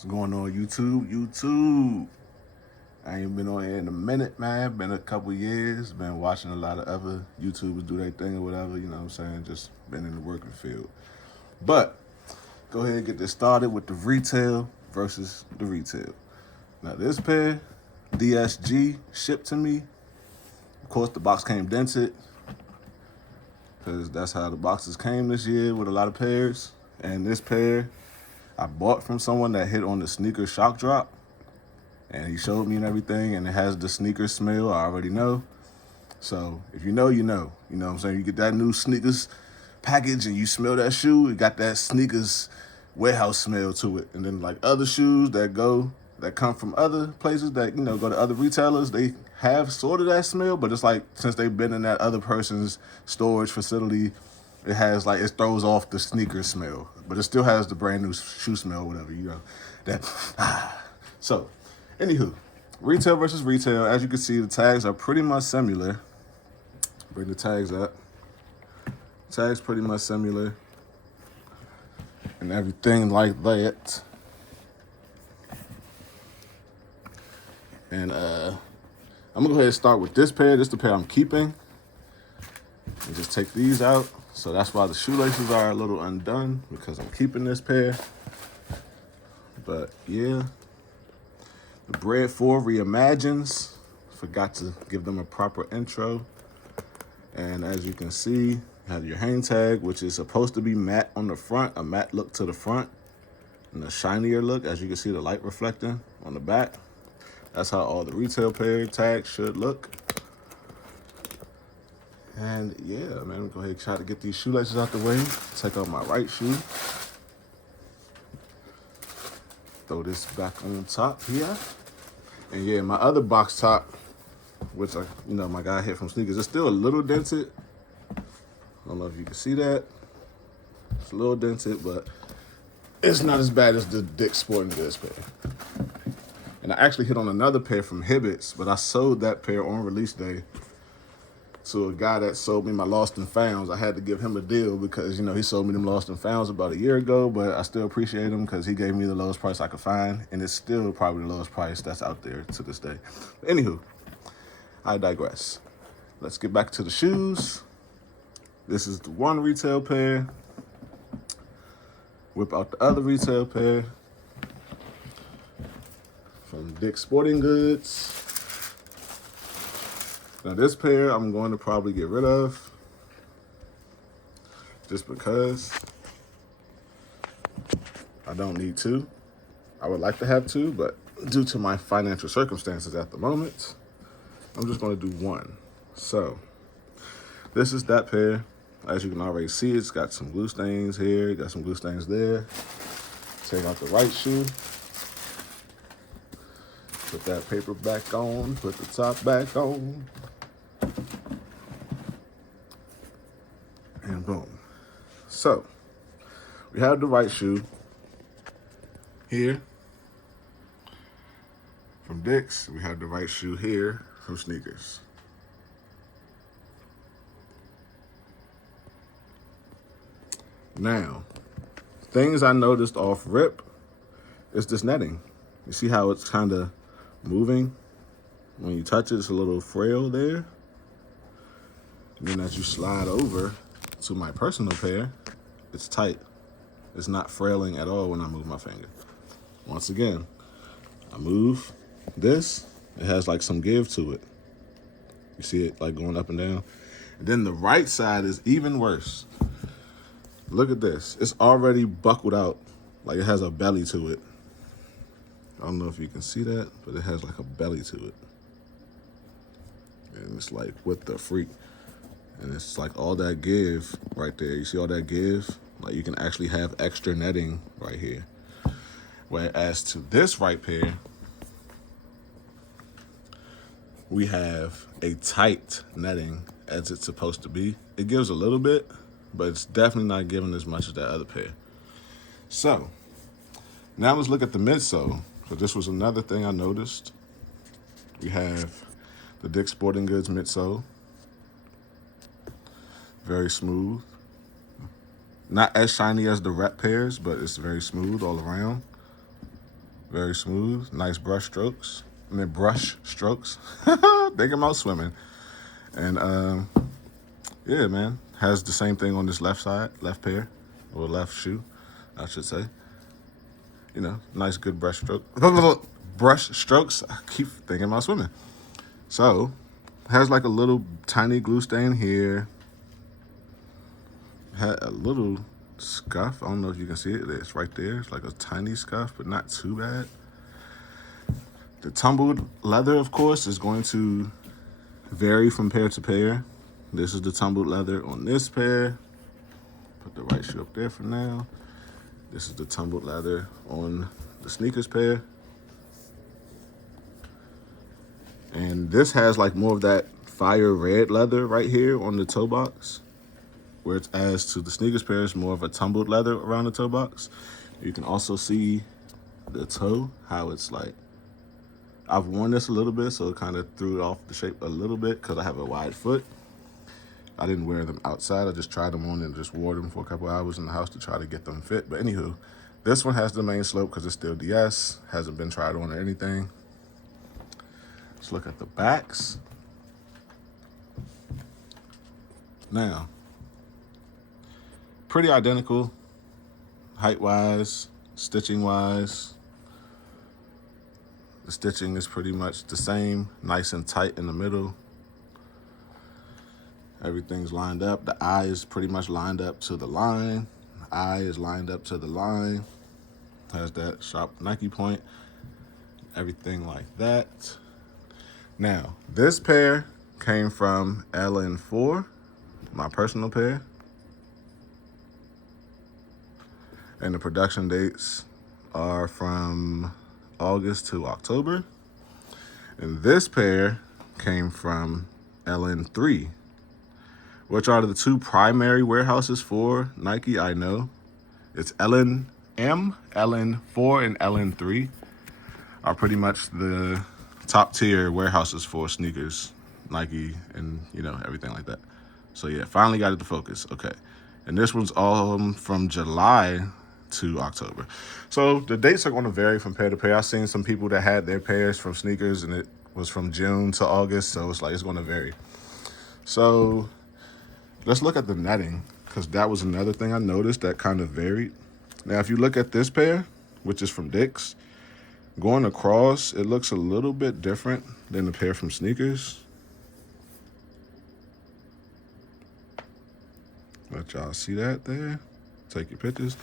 What's going on, YouTube? I ain't been on here in a minute, man. Been a couple years. Been watching a lot of other YouTubers do their thing or whatever, you know what I'm saying? Just been in the working field. But go ahead and get this started with the retail versus the retail. Now this pair, DSG, shipped to me. Of course, the box came dented because that's how the boxes came this year with a lot of pairs. And this pair, I bought from someone that hit on the sneaker shock drop. And he showed me and everything, and it has the sneaker smell. I already know. So if you know, you know. You know what I'm saying? You get that new sneakers package and you smell that shoe, it got that sneakers warehouse smell to it. And then like other shoes that come from other places that, go to other retailers, they have sort of that smell, but it's like since they've been in that other person's storage facility, it throws off the sneaker smell. But it still has the brand new shoe smell, whatever, So anywho, retail versus retail. As you can see, the tags are pretty much similar. Bring the tags up. Tags pretty much similar. And everything like that. And I'm gonna go ahead and start with this pair. This is the pair I'm keeping. And just take these out. So that's why the shoelaces are a little undone, because I'm keeping this pair. But yeah. The Bred 4 Reimagines. Forgot to give them a proper intro. And as you can see, you have your hang tag, which is supposed to be matte on the front, a matte look to the front, and a shinier look, as you can see the light reflecting on the back. That's how all the retail pair tags should look. And yeah, man, go ahead and try to get these shoelaces out the way. Take out my right shoe. Throw this back on top here. And yeah, my other box top, which my guy hit from sneakers, it's still a little dented. I don't know if you can see that. It's a little dented, but it's not as bad as the Dick's Sporting Goods pair. And I actually hit on another pair from Hibbett's, but I sold that pair on release day to a guy that sold me my Lost and Founds. I had to give him a deal because, he sold me them Lost and Founds about a year ago, but I still appreciate him because he gave me the lowest price I could find, and it's still probably the lowest price that's out there to this day. But anywho, I digress. Let's get back to the shoes. This is the one retail pair. Whip out the other retail pair from Dick's Sporting Goods. Now this pair I'm going to probably get rid of just because I don't need two. I would like to have two, but due to my financial circumstances at the moment, I'm just going to do one. So this is that pair. As you can already see, it's got some glue stains here, got some glue stains there. Take out the right shoe. Put that paper back on, put the top back on. And boom. So, we have the right shoe here from Dick's. We have the right shoe here from Sneakers. Now, things I noticed off rip is this netting. You see how it's kind of moving? When you touch it, it's a little frail there. And then as you slide over to my personal pair, it's tight. It's not frailing at all when I move my finger. Once again, I move this, it has like some give to it. You see it like going up and down. And then the right side is even worse. Look at this. It's already buckled out. Like it has a belly to it. I don't know if you can see that, but it has like a belly to it. And it's like, what the freak? And it's like all that give right there. You see all that give? Like you can actually have extra netting right here. Whereas to this right pair, we have a tight netting as it's supposed to be. It gives a little bit, but it's definitely not giving as much as that other pair. So now let's look at the midsole. So this was another thing I noticed. We have the Dick's Sporting Goods midsole. Very smooth. Not as shiny as the rep pairs, but it's very smooth all around. Very smooth, nice brush strokes. Brush strokes. Think about swimming. And yeah, man, has the same thing on this left side, left pair, or left shoe, I should say. You know, nice good brush stroke. Brush strokes. I keep thinking about swimming. So, has like a little tiny glue stain here. Had a little scuff. I don't know if you can see it. It's right there. It's like a tiny scuff, but not too bad. The tumbled leather, of course, is going to vary from pair to pair. This is the tumbled leather on this pair. Put the right shoe up there for now. This is the tumbled leather on the sneakers pair. And this has like more of that fire red leather right here on the toe box. Whereas to the sneakers pair, it's more of a tumbled leather around the toe box. You can also see the toe, how it's like, I've worn this a little bit, so it kind of threw it off the shape a little bit because I have a wide foot. I didn't wear them outside. I just tried them on and just wore them for a couple hours in the house to try to get them fit. But anywho, this one has the main slope because it's still DS. Hasn't been tried on or anything. Let's look at the backs. Now, pretty identical, height-wise, stitching-wise. The stitching is pretty much the same, nice and tight in the middle. Everything's lined up. The eye is pretty much lined up to the line. The eye is lined up to the line. Has that sharp Nike point. Everything like that. Now, this pair came from LN4, my personal pair. And the production dates are from August to October. And this pair came from LN3, which are the two primary warehouses for Nike, I know. It's LNM, LN4, and LN3 are pretty much the top tier warehouses for sneakers, Nike, and you know, everything like that. So yeah, finally got it to focus. Okay. And this one's all from July to October. So the dates are going to vary from pair to pair. I've seen some people that had their pairs from sneakers and it was from June to August. So it's like, it's going to vary. So let's look at the netting, because that was another thing I noticed that kind of varied. Now, if you look at this pair, which is from Dick's, going across, it looks a little bit different than the pair from sneakers. Let y'all see that there. Take your pictures.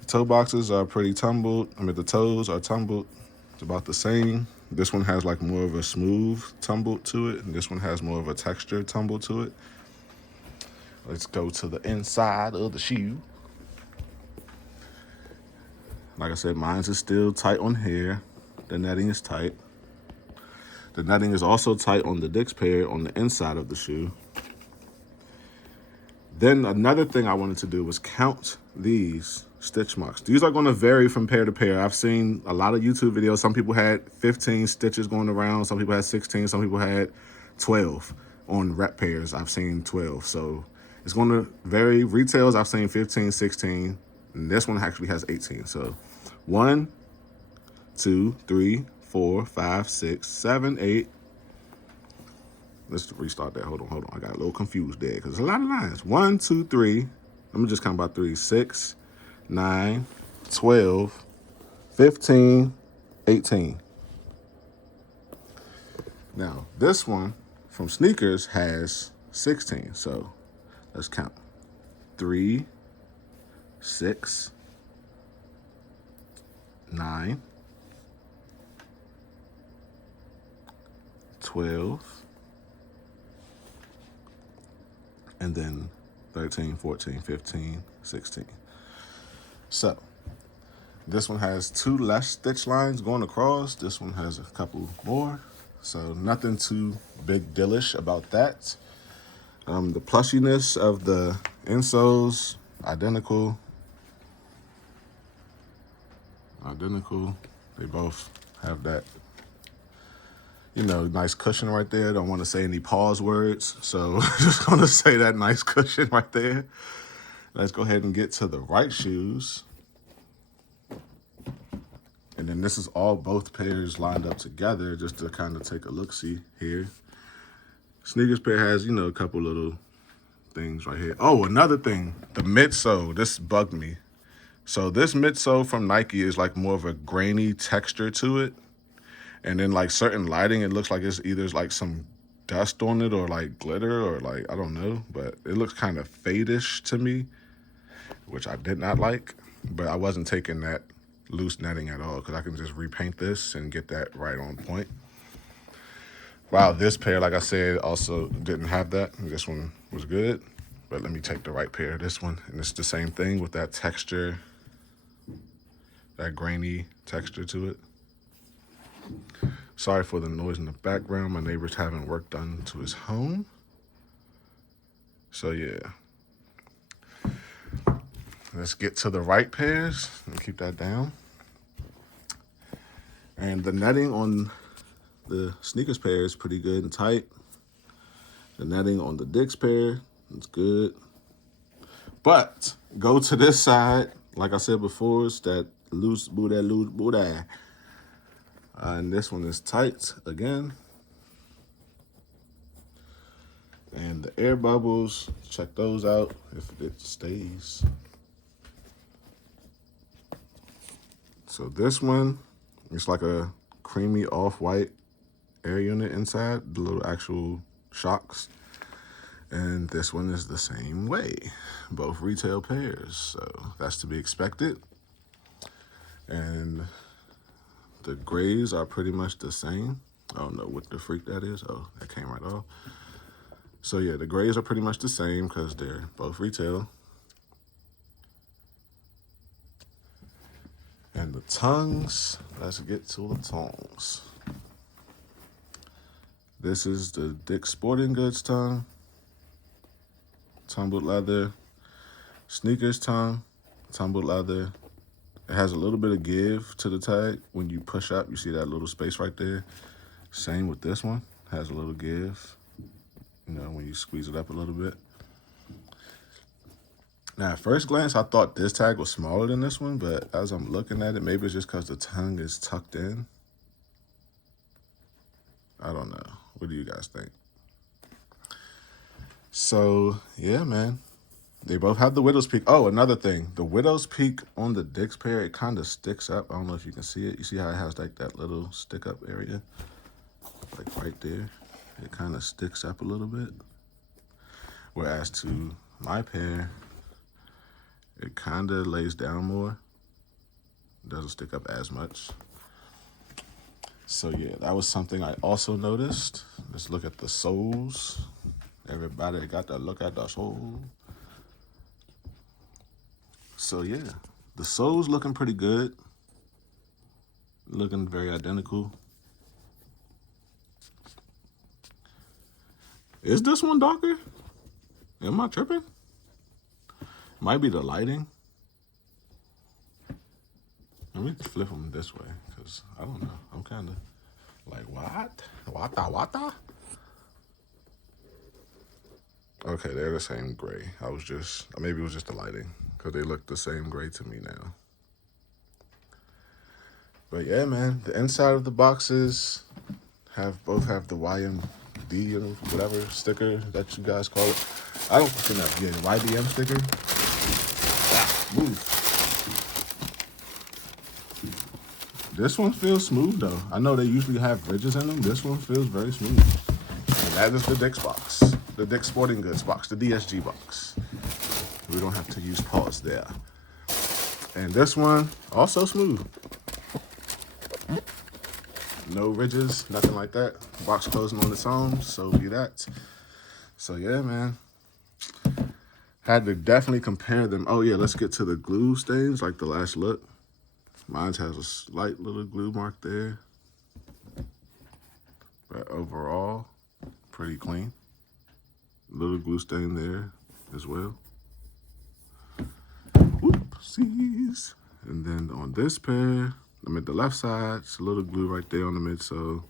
The toe boxes are pretty tumbled. The toes are tumbled. It's about the same. This one has like more of a smooth tumble to it, and this one has more of a texture tumble to it. Let's go to the inside of the shoe. Like I said, mine's is still tight on here. The netting is tight. The netting is also tight on the Dick's pair on the inside of the shoe. Then another thing I wanted to do was count these stitch marks. These are going to vary from pair to pair. I've seen a lot of YouTube videos. Some people had 15 stitches going around. Some people had 16. Some people had 12 on rep pairs. I've seen 12. So it's going to vary. Retails, I've seen 15, 16. And this one actually has 18. So 1, 2, 3, 4, 5, 6, 7, 8. Let's restart that. Hold on. I got a little confused there because there's a lot of lines. 1, 2, 3. Let me just count by 3. 6, 9, 12, 15, 18. Now, this one from sneakers has 16. So let's count. 3, 6, 9, 12, and then 13, 14, 15, 16. So this one has 2 less stitch lines going across. This one has a couple more. So nothing too big dealish about that. The plushiness of the insoles, identical. They both have that, you know, nice cushion right there. Don't want to say any pause words, so just going to say that nice cushion right there. Let's go ahead and get to the right shoes. And And then this is all both pairs lined up together just to kind of take a look-see here. Sneakers pair has, you know, a couple little things right here. Oh, another thing, the midsole, this bugged me. So this midsole from Nike is like more of a grainy texture to it. And then like certain lighting, it looks like it's either like some dust on it or like glitter or like, I don't know, but it looks kind of fade-ish to me, which I did not like, but I wasn't taking that loose netting at all because I can just repaint this and get that right on point. Wow, this pair, like I said, also didn't have that. This one was good, but let me take the right pair of this one. And it's the same thing with that texture, that grainy texture to it. Sorry for the noise in the background. My neighbor's having work done to his home. So yeah. Let's get to the right pairs and keep that down. And the netting on the sneakers pair is pretty good and tight. The netting on the Dick's pair is good. But go to this side. Like I said before, it's that loose booty. And this one is tight again. And the air bubbles, check those out if it stays. So this one, it's like a creamy off-white air unit inside, the little actual shocks. And this one is the same way, both retail pairs. So that's to be expected. And the grays are pretty much the same. I don't know what the freak that is. Oh, that came right off. So yeah, the grays are pretty much the same because they're both retail. And the tongues, let's get to the tongues. This is the Dick's Sporting Goods tongue. Tumbled leather. Sneakers tongue. Tumbled leather. It has a little bit of give to the tag. When you push up, you see that little space right there. Same with this one. Has a little give. You know, when you squeeze it up a little bit. Now, at first glance, I thought this tag was smaller than this one, but as I'm looking at it, maybe it's just because the tongue is tucked in. I don't know. What do you guys think? So, yeah, man. They both have the widow's peak. Oh, another thing. The widow's peak on the Dick's pair, it kind of sticks up. I don't know if you can see it. You see how it has like that little stick up area? Like right there. It kind of sticks up a little bit. Whereas to my pair, it kind of lays down more. It doesn't stick up as much. So yeah, that was something I also noticed. Let's look at the soles. Everybody got to look at the sole. So yeah, the sole's looking pretty good. Looking very identical. Is this one darker? Am I tripping? Might be the lighting. Let me flip them this way, because I don't know. I'm kind of like, what? Wata? Okay, they're the same gray. Maybe it was just the lighting, because they look the same gray to me now. But yeah, man, the inside of the boxes both have the YMD or whatever sticker that you guys call it. I don't fucking know. Yeah, the YDM sticker. Move. This one feels smooth though. I know they usually have ridges in them. This one feels very smooth. And that is the Dick's box. The Dick's Sporting Goods box, the DSG box. We don't have to use pause there. And this one, also smooth. No ridges, nothing like that. Box closing on its own, so be that. So yeah, man. Had to definitely compare them. Oh yeah, let's get to the glue stains, like the last look. Mine has a slight little glue mark there. But overall, pretty clean. Little glue stain there as well. Whoopsies. And then on this pair, I'm at the left side, it's a little glue right there on the midsole.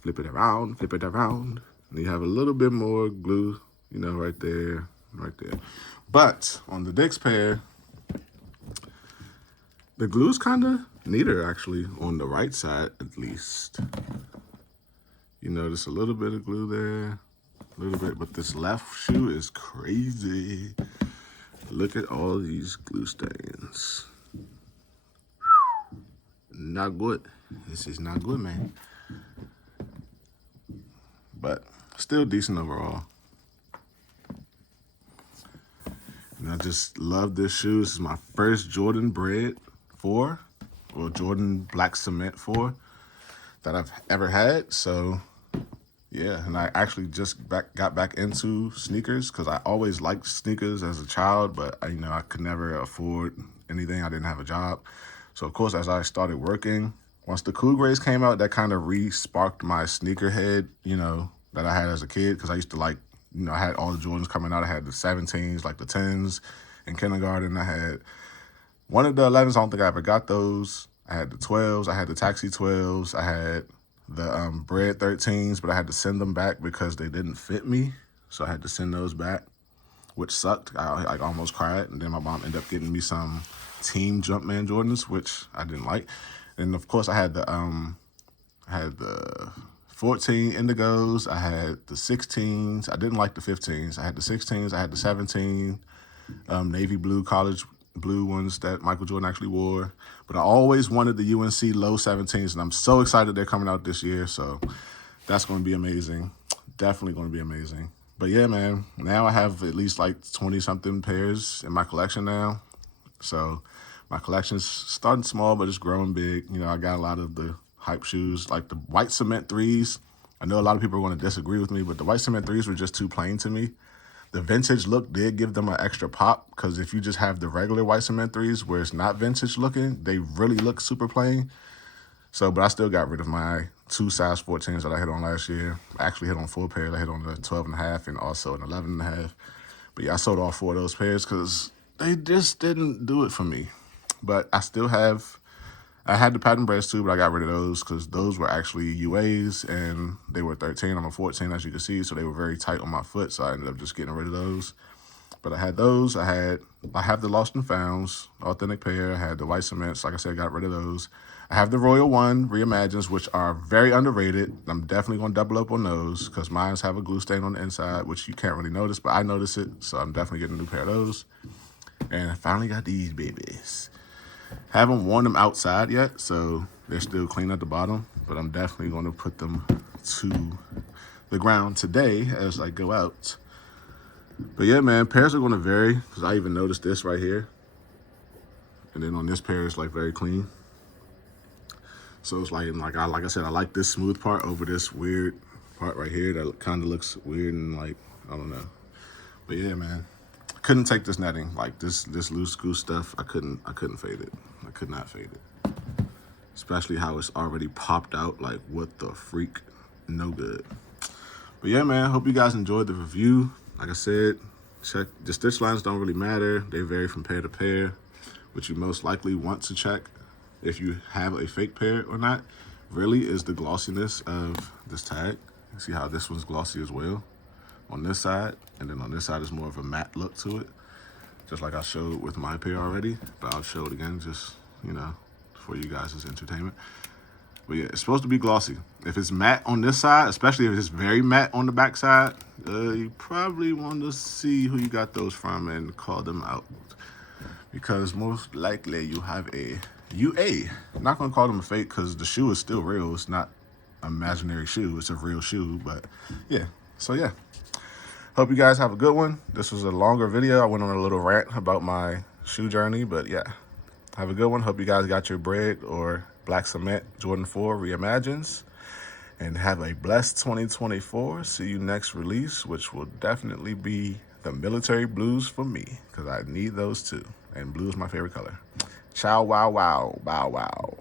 Flip it around. And you have a little bit more glue, you know, right there. But on the Dick's pair, the glue's kind of neater actually on the right side at least. You notice a little bit of glue there, a little bit, but this left shoe is crazy. Look at all these glue stains. Not good. This is not good, man. But still decent overall. And I just love this shoe. This is my first Jordan Bred 4, or Jordan Black Cement 4 that I've ever had. So yeah, and I actually just got back into sneakers because I always liked sneakers as a child, but I could never afford anything. I didn't have a job. So of course, as I started working, once the Cool Grays came out, that kind of re-sparked my sneakerhead, that I had as a kid, because I used to like, I had all the Jordans coming out. I had the 17s, like the 10s in kindergarten. I had one of the 11s. I don't think I ever got those. I had the 12s. I had the Taxi 12s. I had the Bred 13s, but I had to send them back because they didn't fit me. So I had to send those back, which sucked. I almost cried. And then my mom ended up getting me some Team Jumpman Jordans, which I didn't like. And of course I had the 14 Indigos. I had the 16s. I didn't like the 15s. I had the 16s. I had the 17 navy blue, college blue ones that Michael Jordan actually wore. But I always wanted the UNC low 17s, and I'm so excited they're coming out this year. So that's going to be amazing. Definitely going to be amazing. But yeah, man, now I have at least like 20-something pairs in my collection now. So my collection's starting small, but it's growing big. I got a lot of the hype shoes, like the white cement 3s. I know a lot of people are going to disagree with me, but the white cement 3s were just too plain to me. The vintage look did give them an extra pop, because if you just have the regular white cement 3s where it's not vintage looking, they really look super plain. So, but I still got rid of my 2 size 14s that I hit on last year. I actually hit on 4 pairs. I hit on the 12.5 and also an 11.5. But yeah, I sold all 4 of those pairs because they just didn't do it for me. But I had the patent breads too, but I got rid of those because those were actually UAs and they were 13. I'm a 14, as you can see, so they were very tight on my foot, so I ended up just getting rid of those. But I had those. I have the Lost and Founds, authentic pair. I had the white cements. Like I said, got rid of those. I have the Royal One Reimagined, which are very underrated. I'm definitely going to double up on those because mine have a glue stain on the inside, which you can't really notice, but I notice it, so I'm definitely getting a new pair of those. And I finally got these babies. Haven't worn them outside yet, so they're still clean at the bottom, but I'm definitely going to put them to the ground today as I go out. But yeah, man, pairs are going to vary, because I even noticed this right here. And then on this pair, it's like very clean. So it's like I said, I like this smooth part over this weird part right here that kind of looks weird and like, I don't know. But yeah, man. Couldn't take this netting, like this loose goose stuff. I couldn't fade it. I could not fade it, especially how it's already popped out. Like, what the freak? No good. But yeah, man, hope you guys enjoyed the review. Like I said, check the stitch lines don't really matter. They vary from pair to pair. What you most likely want to check if you have a fake pair or not really is the glossiness of this tag. See how this one's glossy as well on this side, and then on this side is more of a matte look to it, just like I showed with my pair already, but I'll show it again just, for you guys' entertainment. But yeah, it's supposed to be glossy. If it's matte on this side, especially if it's very matte on the back side, you probably want to see who you got those from and call them out, because most likely you have a UA. I'm not going to call them a fake because the shoe is still real. It's not an imaginary shoe. It's a real shoe, but yeah. So yeah. Hope you guys have a good one. This was a longer video. I went on a little rant about my shoe journey, but yeah. Have a good one. Hope you guys got your Bred or Black Cement Jordan 4 Reimagines. And have a blessed 2024. See you next release, which will definitely be the military blues for me, because I need those too. And blue is my favorite color. Ciao, wow, wow, bow, wow.